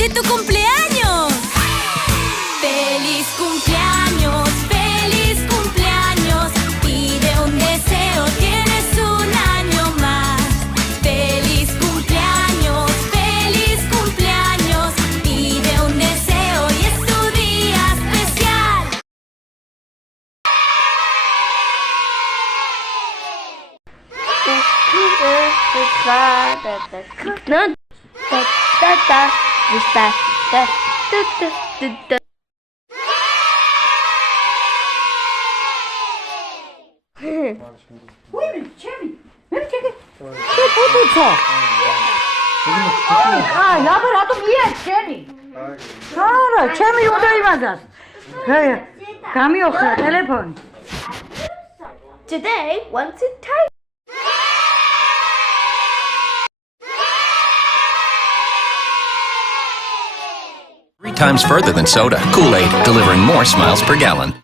de tu cumpleaños! ¡Feliz cumpleaños! ¡Feliz cumpleaños! Pide un deseo, tienes un año más. ¡Feliz cumpleaños! ¡Feliz cumpleaños! Pide un deseo y es tu día especial. 나도 미안, 제니. 알아, 제니 오다이 맞았어. 감이 없어, 텔레폰. Today, wants it tight. 3 times further than soda. Kool-Aid, delivering more smiles per gallon.